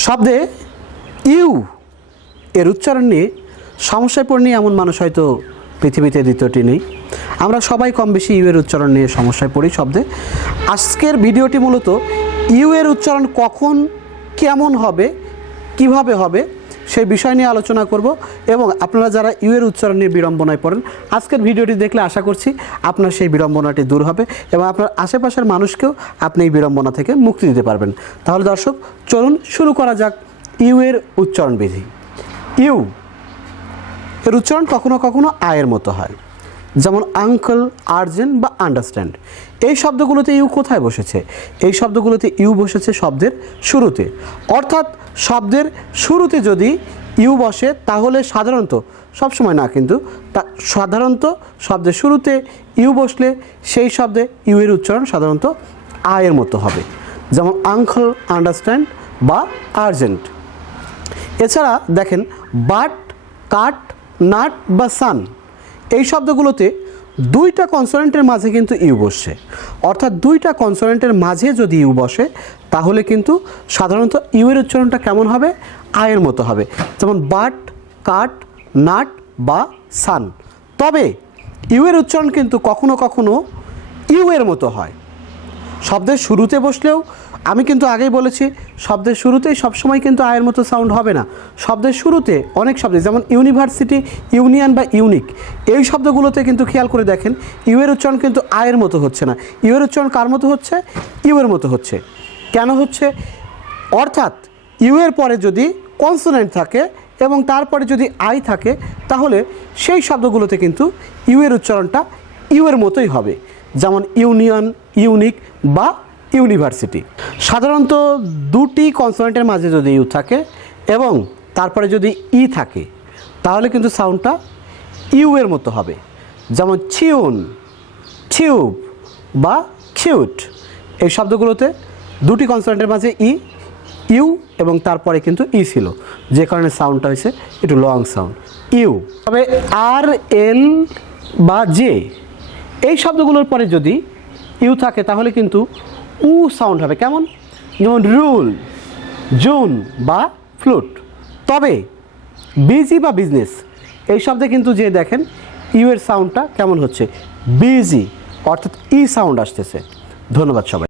শব্দে ইউ এর উচ্চারণ নিয়ে সমস্যায় পড়ে নিয়ে এমন মানুষ হয়তো পৃথিবীতে দ্বিতীয়টি নেই। আমরা সবাই কম বেশি ইউ এর উচ্চারণ নিয়ে সমস্যায় পড়ি শব্দে। আজকের ভিডিওটি মূলত ইউ এর উচ্চারণ কখন, কেমন হবে, কিভাবে হবে সেই বিষয় নিয়ে আলোচনা করব। এবং আপনারা যারা ইউ এর উচ্চারণ নিয়ে বিড়ম্বনায় পড়েন, আজকের ভিডিওটি দেখলে আশা করছি আপনার সেই বিড়ম্বনাটি দূর হবে এবং আপনার আশেপাশের মানুষকেও আপনি এই বিড়ম্বনা থেকে মুক্তি দিতে পারবেন। তাহলে দর্শক, চলুন শুরু করা যাক ইউ এর উচ্চারণ বিধি। ইউ এর উচ্চারণ কখনো কখনো আয়ের মতো হয়, যেমন আঙ্কেল, আর্জেন্ট বা আন্ডারস্ট্যান্ড। এই শব্দগুলোতে ইউ কোথায় বসেছে? এই শব্দগুলোতে ইউ বসেছে শব্দের শুরুতে। অর্থাৎ শব্দের শুরুতে যদি ইউ বসে তাহলে সাধারণত, সবসময় না কিন্তু, সাধারণত শব্দের শুরুতে ইউ বসলে সেই শব্দে ইউ এর উচ্চারণ সাধারণত আয়ের মতো হবে, যেমন আঙ্কেল, আন্ডারস্ট্যান্ড বা আর্জেন্ট। এছাড়া দেখেন বাট, কাট, নাট বা সান, এই শব্দগুলোতে দুইটা কনসোনেন্টের মাঝে কিন্তু ইউ বসছে। অর্থাৎ দুইটা কনসোনেন্টের মাঝে যদি ইউ বসে তাহলে কিন্তু সাধারণত ইউ এর উচ্চারণটা কেমন হবে? আয়ের মতো হবে, যেমন বাট, কাট, নাট বা সান। তবে ইউ এর উচ্চারণ কিন্তু কখনো কখনো ইউ এর মতো হয়। শব্দের শুরুতে বসলেও আমি কিন্তু আগেই বলেছি, শব্দের শুরুতেই সবসময় কিন্তু আয়ের মতো সাউন্ড হবে না। শব্দের শুরুতে অনেক শব্দ, যেমন ইউনিভার্সিটি, ইউনিয়ন বা ইউনিক, এই শব্দগুলোতে কিন্তু খেয়াল করে দেখেন ইউ এর উচ্চারণ কিন্তু আয়ের মতো হচ্ছে না। ইউ এর উচ্চারণ কার মতো হচ্ছে? ইউ এর মতো হচ্ছে। কেন হচ্ছে? অর্থাৎ ইউ এর পরে যদি কনসোনেন্ট থাকে এবং তারপরে যদি আই থাকে তাহলে সেই শব্দগুলোতে কিন্তু ইউ এর উচ্চারণটা ইউ এর মতোই হবে, যেমন ইউনিয়ন, ইউনিক বা ইউনিভার্সিটি। সাধারণত দুটি কনসোনেন্টের মাঝে যদি ইউ থাকে এবং তারপরে যদি ই থাকে তাহলে কিন্তু সাউন্ডটা ইউ এর মতো হবে, যেমন চিউন, টিউব বা কিউট। এই শব্দগুলোতে দুটি কনসোনেন্টের মাঝে ইউ এবং তারপরে কিন্তু ই ছিল, যে কারণে সাউন্ডটা হয়েছে একটু লং সাউন্ড, ইউ। তবে আর, এল বা জে, এই শব্দগুলোর পরে যদি ইউ থাকে তাহলে কিন্তু উ সাউন্ড হবে। কেমন? যেমন রুল, জুন বা ফ্লুট। তবে বিজি বা বিজনেস, এই শব্দে কিন্তু যে দেখেন ইউ এর সাউন্ডটা কেমন হচ্ছে? বিজি, অর্থাৎ ই সাউন্ড আসতেছে। ধন্যবাদ সবাই।